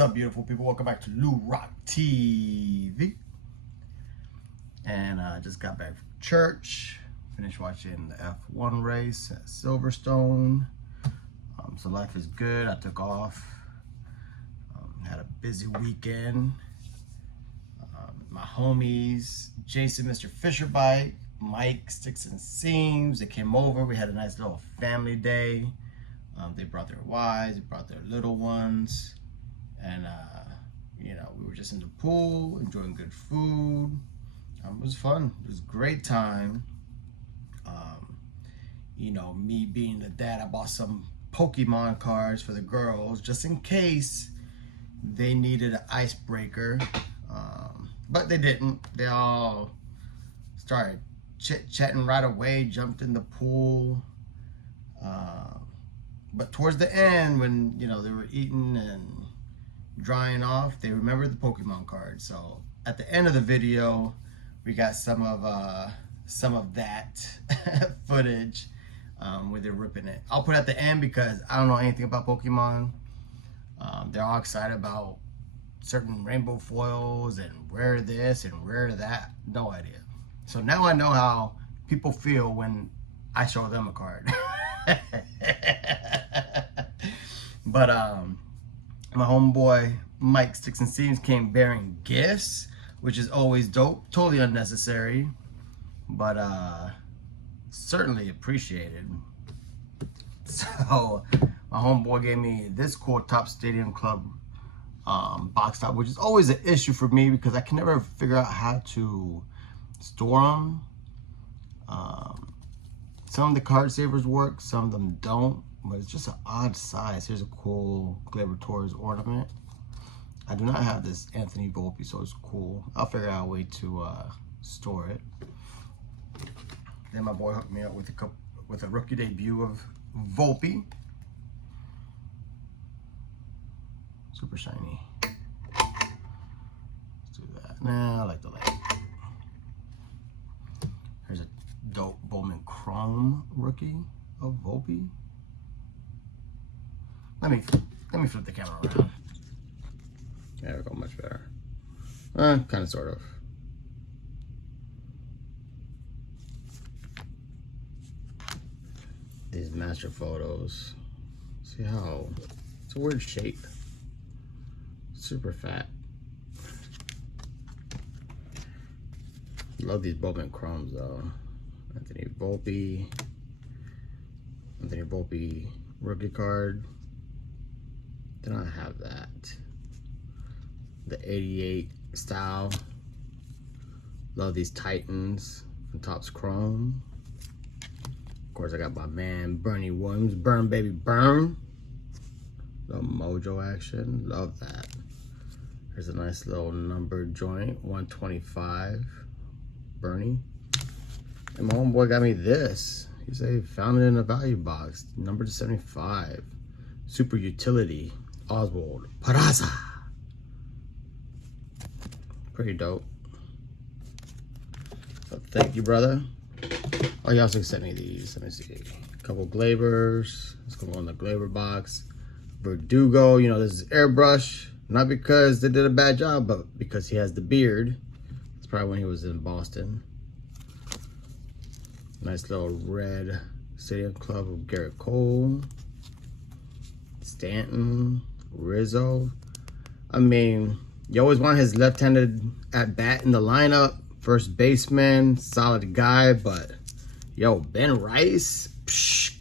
up, beautiful people? Welcome back to Lou Rock TV. And I just got back from church. Finished watching the F1 race at Silverstone. So life is good. I took off. Had a busy weekend. My homies, Jason, Mr. Fisherbite, Mike, Sticks and Seams, they came over. We had a nice little family day. They brought their wives, they brought their little ones. And, you know, we were just in the pool, enjoying good food. It was fun. It was a great time. You know, me being the dad, I bought some Pokemon cards for the girls, just in case they needed an icebreaker. But they didn't. They all started chit-chatting right away, jumped in the pool. But towards the end, when, you know, they were eating and drying off, they remembered the Pokemon card. So at the end of the video, we got some of that footage where they're ripping it. I'll put it at the end because I don't know anything about Pokemon. They're all excited about certain rainbow foils and rare this and rare that. No idea. So now I know how people feel when I show them a card. But my homeboy Mike, Sticks and Seams, came bearing gifts, which is always dope. Totally unnecessary, but certainly appreciated. So my homeboy gave me this cool Topps Stadium Club box top, which is always an issue for me because I can never figure out how to store them. Some of the card savers work, some of them don't, but it's just an odd size. Here's a cool Glaber Torres ornament. I do not have this Anthony Volpe, so it's cool. I'll figure out a way to store it. Then my boy hooked me up with a rookie debut of Volpe. Super shiny. Let's do that. Nah, I like the light. Here's a dope Bowman Chrome rookie of Volpe. Let me flip the camera around. There we go, much better. Kind of, sort of. These master photos. See how it's a weird shape. Super fat. Love these Bowman Chromes though. Anthony Volpe rookie card. Do not have that. The 88 style. Love these Titans from Topps Chrome. Of course, I got my man Bernie Williams. Burn, baby, burn. Little mojo action. Love that. There's a nice little number joint. 125. Bernie. And my homeboy got me this. He said he found it in a value box. Number 75. Super Utility. Oswald Peraza. Pretty dope. So thank you, brother. Oh, he also sent me these. Let me see. A couple Glabers. Let's go on the Glaber box. Verdugo. You know, this is airbrush. Not because they did a bad job, but because he has the beard. It's probably when he was in Boston. Nice little red Stadium Club of Garrett Cole. Stanton. Rizzo. I mean, you always want his left-handed at bat in the lineup. First baseman, solid guy, but yo, Ben Rice, psh,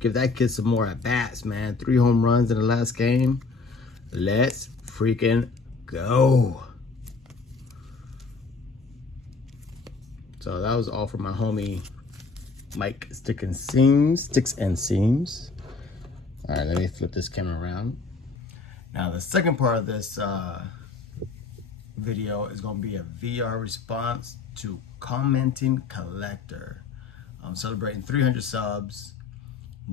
give that kid some more at bats, man. 3 home runs in the last game. Let's freaking go. So that was all from my homie Mike Sticks and Seams. All right, let me flip this camera around. Now the second part of this video is going to be a VR response to Commenting Collector. I'm celebrating 300 subs.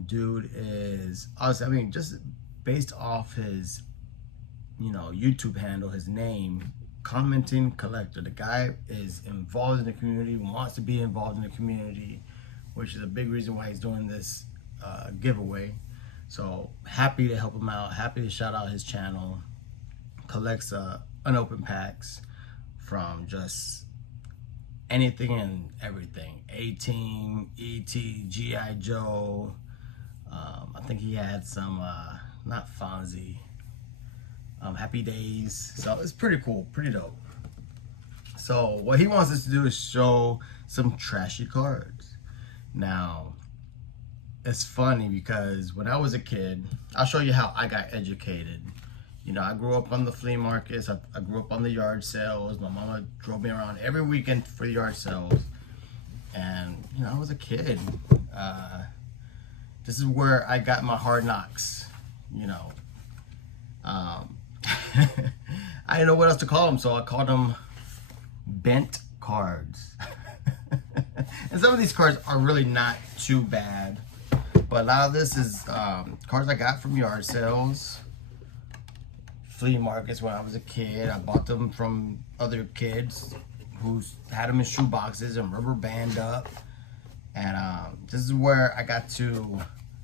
Dude is honestly, I mean, just based off his, you know, YouTube handle, his name, Commenting Collector. The guy is involved in the community, wants to be involved in the community, which is a big reason why he's doing this giveaway. So happy to help him out, happy to shout out his channel. collects unopened packs from just anything and everything. A-Team, E.T., G.I. Joe. I think he had some, not Fonzie, Happy Days. So it's pretty cool, pretty dope. So what he wants us to do is show some trashy cards. Now, it's funny because when I was a kid, I'll show you how I got educated. You know, I grew up on the flea markets. I grew up on the yard sales. My mama drove me around every weekend for the yard sales. And, you know, I was a kid. This is where I got my hard knocks, you know. I didn't know what else to call them, so I called them bent cards. And some of these cards are really not too bad. But a lot of this is cards I got from yard sales, flea markets when I was a kid. I bought them from other kids who had them in shoe boxes and rubber band up. And this is where I got to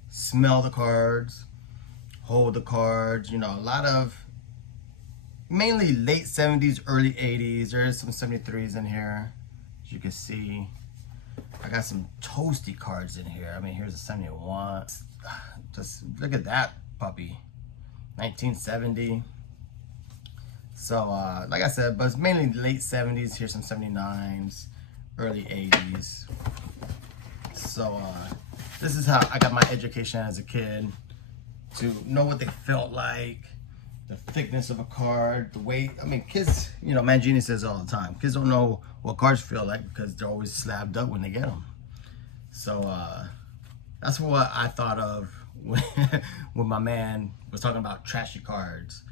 smell the cards, hold the cards. You know, a lot of mainly late 70s, early 80s. There is some 73s in here, as you can see. I got some toasty cards in here. I mean, here's a 71. Just look at that puppy. 1970. So, like I said, but it's mainly late 70s. Here's some 79s, early 80s. So, this is how I got my education as a kid, to know what they felt like, the thickness of a card, the weight. I mean, kids, you know, Mangini says all the time, kids don't know what cards feel like because they're always slabbed up when they get them. So that's what I thought of when my man was talking about trashy cards.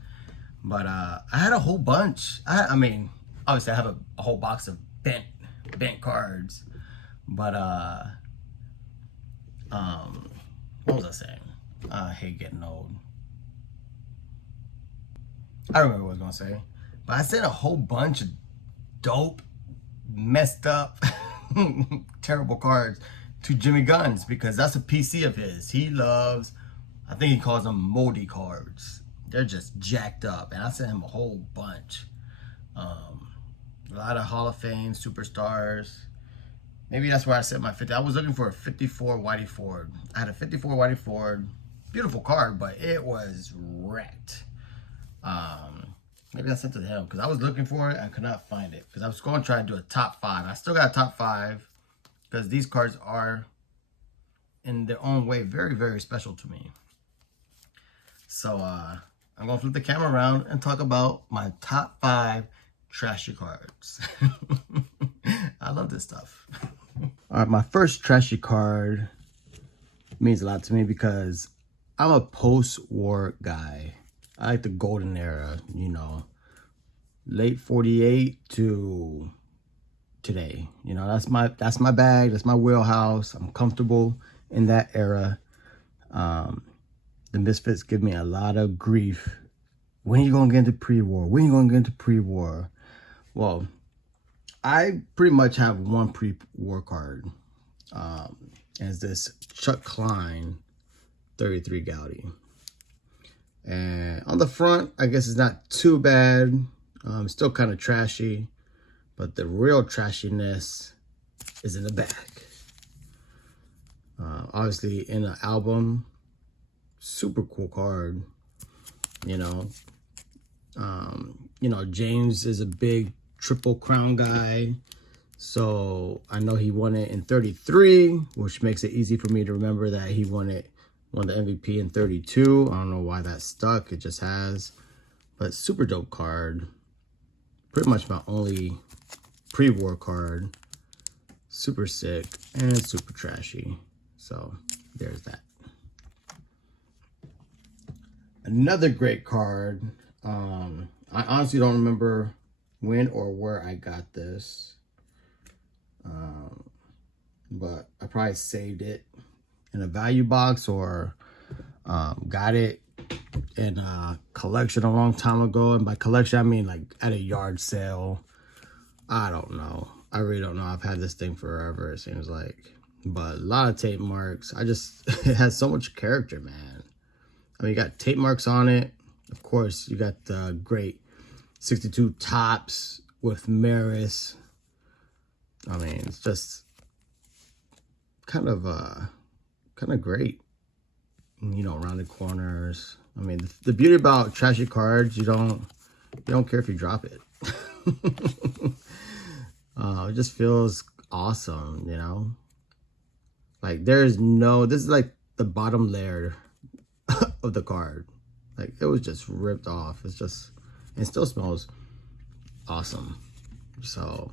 But I had a whole bunch. I mean, obviously I have a whole box of bent cards. But what was I saying? I hate getting old. I don't remember what I was gonna say, but I said a whole bunch of dope, messed up, terrible cards to Jimmy Guns, because that's a PC of his. He loves, I think he calls them moldy cards. They're just jacked up, and I sent him a whole bunch. A lot of Hall of Fame superstars. Maybe that's where I set my 50. I was looking for a 54 Whitey Ford. I had a 54 Whitey Ford. Beautiful card, but it was wrecked. Maybe I sent it to him because I was looking for it and could not find it, because I was going to try to do a top 5. I still got a top 5 because these cards are in their own way very, very special to me. So I'm going to flip the camera around and talk about my top 5 trashy cards. I love this stuff. All right, my first trashy card means a lot to me because I'm a post-war guy. I like the golden era, you know, late 48 to today. You know, that's my bag, that's my wheelhouse. I'm comfortable in that era. The Misfits give me a lot of grief. When are you gonna get into pre-war? When are you gonna get into pre-war? Well, I pretty much have one pre-war card. And it's this Chuck Klein 33 Gaudy. And on the front, I guess it's not too bad. Still kind of trashy, but the real trashiness is in the back. Obviously in an album, super cool card. You know, James is a big Triple Crown guy, so I know he won it in 33, which makes it easy for me to remember that he won the MVP in 32. I don't know why that stuck. It just has. But super dope card. Pretty much my only pre-war card. Super sick and super trashy. So there's that. Another great card. I honestly don't remember when or where I got this. But I probably saved it in a value box or got it in a collection a long time ago. And by collection, I mean like at a yard sale. I don't know. I really don't know. I've had this thing forever, it seems like. But a lot of tape marks. It has so much character, man. I mean, you got tape marks on it. Of course, you got the great 62 tops with Maris. I mean, it's just kind of great. You know, rounded corners. I mean, the beauty about Trashy Cards, you don't care if you drop it. It just feels awesome, you know. Like this is like the bottom layer of the card. Like it was just ripped off. It's just, it still smells awesome. So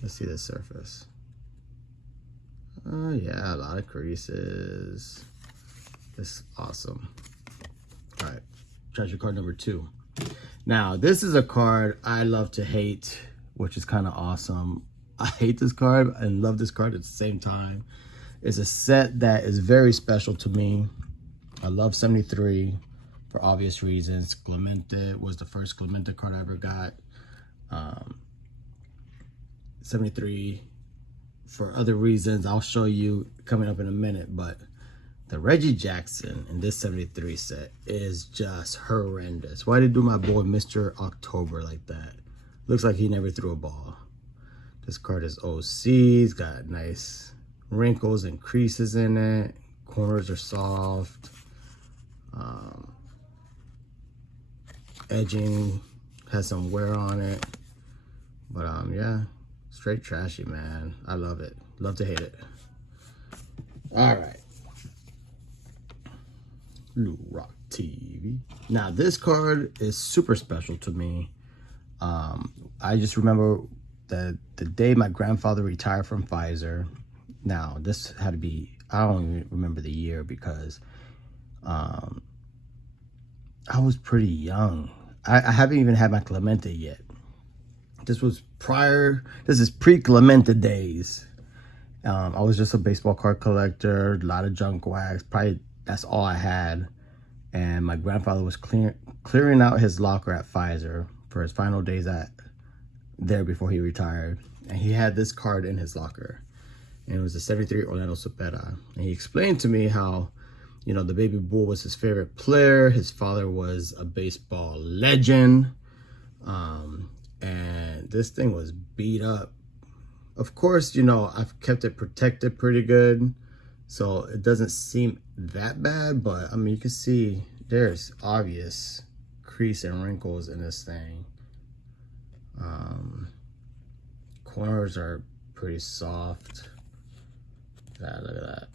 let's see the surface. Oh yeah, a lot of creases. This is awesome. All right, treasure card number 2. Now this is a card I love to hate, which is kind of awesome. I hate this card and love this card at the same time. It's a set that is very special to me. I love 73 for obvious reasons. Clemente was the first Clemente card I ever got. 73 for other reasons I'll show you coming up in a minute, but the Reggie Jackson in this 73 set is just horrendous. Why did they do my boy Mr. October like that? Looks like he never threw a ball. This card is OC. It's got nice wrinkles and creases in it. Corners are soft. Edging has some wear on it. But yeah, straight trashy, man. I love it. Love to hate it. All right. Blue Rock TV. Now this card is super special to me. I just remember the day my grandfather retired from Pfizer. Now this had to be, I don't even remember the year because I was pretty young. I haven't even had my Clemente yet. This is pre-Clemente days. I was just a baseball card collector, a lot of junk wax. Probably that's all I had. And my grandfather was clearing out his locker at Pfizer for his final days there before he retired. And he had this card in his locker. And it was a 73 Orlando Cepeda. And he explained to me how, you know, the baby bull was his favorite player. His father was a baseball legend. And this thing was beat up. Of course, you know, I've kept it protected pretty good, so it doesn't seem that bad, but I mean, you can see there's obvious crease and wrinkles in this thing. Corners are pretty soft. Yeah, look at that.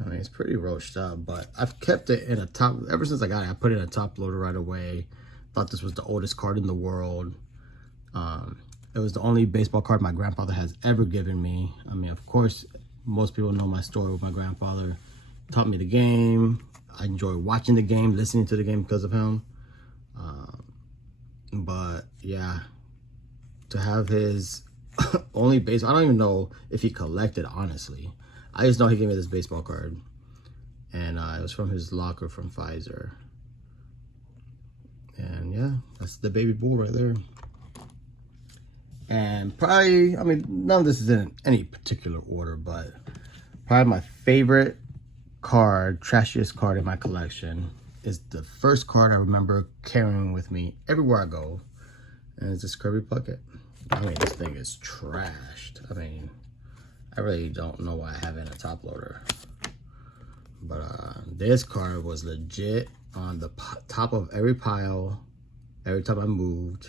I mean, it's pretty roached up, but I've kept it in a top, ever since I got it, I put it in a top loader right away. Thought this was the oldest card in the world. It was the only baseball card my grandfather has ever given me. I mean, of course, most people know my story with my grandfather. Taught me the game. I enjoy watching the game, listening to the game because of him. But yeah, to have his only base, I don't even know if he collected, honestly. I just know he gave me this baseball card. And it was from his locker from Pfizer. And yeah, that's the baby bull right there. And probably, I mean, none of this is in any particular order, but probably my favorite card, trashiest card in my collection is the first card I remember carrying with me everywhere I go. And it's this Kirby Puckett. I mean, this thing is trashed. I mean, I really don't know why I have it in a top loader. But this card was legit on the top of every pile every time I moved.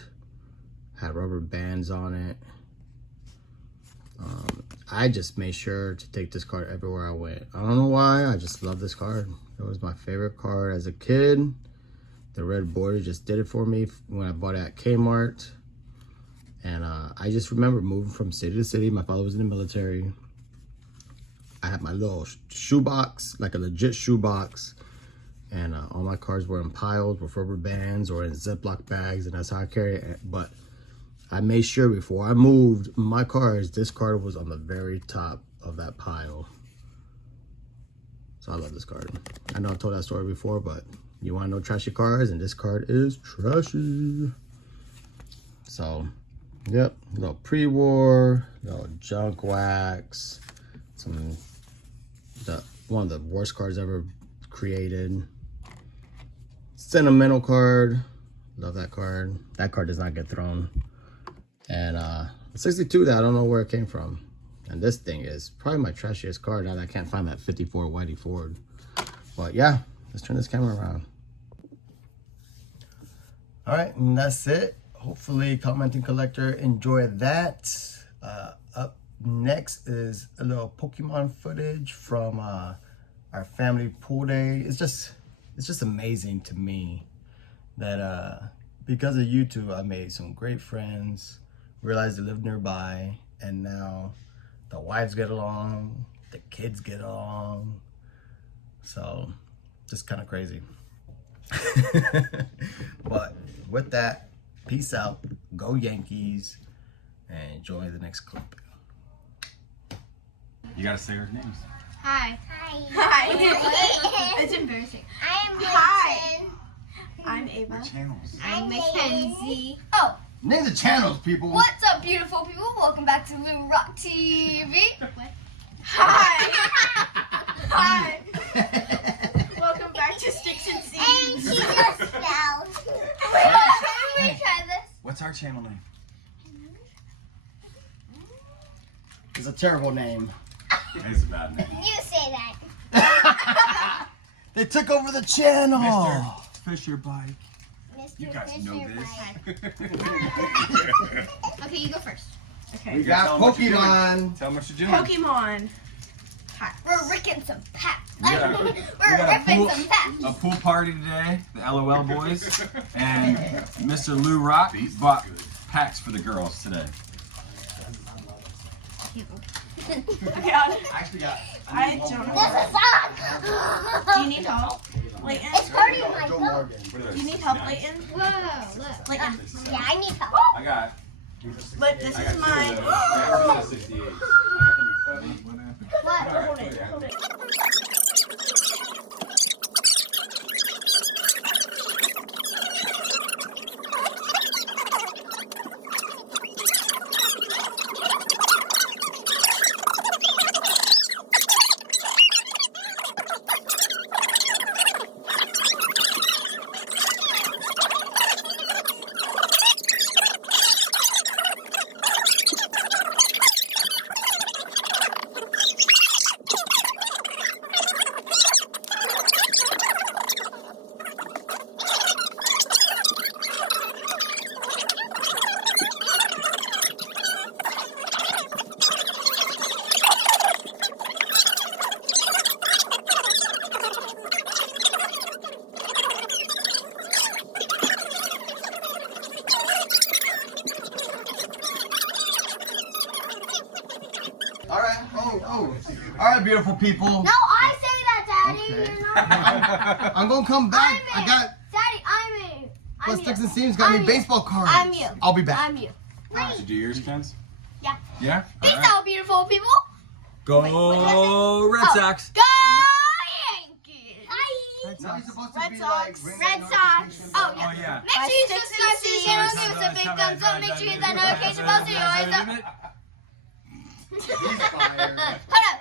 Had rubber bands on it. I just made sure to take this card everywhere I went. I don't know why, I just love this card. It was my favorite card as a kid. The red border just did it for me when I bought it at Kmart. And I just remember moving from city to city. My father was in the military. I had my little shoebox, like a legit shoebox. And all my cards were in piles with rubber bands or in Ziploc bags, and that's how I carry it. But I made sure before I moved my cards, this card was on the very top of that pile. So I love this card. I know I told that story before, but you want to know trashy cards, and this card is trashy. So, yep, little pre-war, little junk wax, one of the worst cards ever created. Sentimental card. Love that card. That card does not get thrown. And 62, that I don't know where it came from. And this thing is probably my trashiest card now that I can't find that 54 Whitey Ford. But yeah, let's turn this camera around. All right, and that's it. Hopefully, commenting collector enjoyed that. Up next is a little Pokemon footage from our family pool day. It's just amazing to me that because of YouTube, I made some great friends, realized they live nearby, and now the wives get along, the kids get along. So just kind of crazy. But with that, peace out, go Yankees, and enjoy the next clip. You gotta say our names. Hi. Hi. It's embarrassing. I'm Hi. Wilson. I'm Ava. Our channels. I'm Mackenzie. Oh, Name the channels, people. what's up, beautiful people? Welcome back to Little Rock TV. Hi. Hi. Welcome back to Sticks and And Seeds. she just fell. Can we try this? What's our channel name? It's a terrible name. It's a bad name. You say that. They took over the channel. Mr. Fisher Bike. Mr. You guys know Fisher this. Bike. Okay, you go first. We Okay. got Tell 'em what you're doing. Pokemon. Tell them what you're doing. Pokemon. Hi. We're ripping some packs. We got a- We're we got a ripping pool- some packs. A pool party today, the LOL boys, and Mr. Lou Rock bought packs for the girls today. Okay, I actually got. I don't This know. is on. Do you need help, Layton? It's hurting my thumb. Do you need help, Layton? Whoa, look. Layton. Yeah, I need help. I got. But this is mine. What? Hold it. Hold it. All right. Oh. All right, beautiful people. No, I say that, Daddy. Okay. You're not. I'm gonna come back. I'm I got Daddy, I'm you. plus I'm Sticks you. and Seams got me I'm you. baseball cards. I'm you. I'll be back. I'm you. Did you do yours, Kens? Yeah. Yeah? Peace All right. out, beautiful people. Go what Red Oh. Sox! Go Yankees. Hi. Now you're supposed to Red be Sox. like Red Sox. Oh, Oh, yeah. Make sure you subscribe to the channel, give us a big thumbs up, make sure you hit that notification bell so you always know. He's fired. Hold up.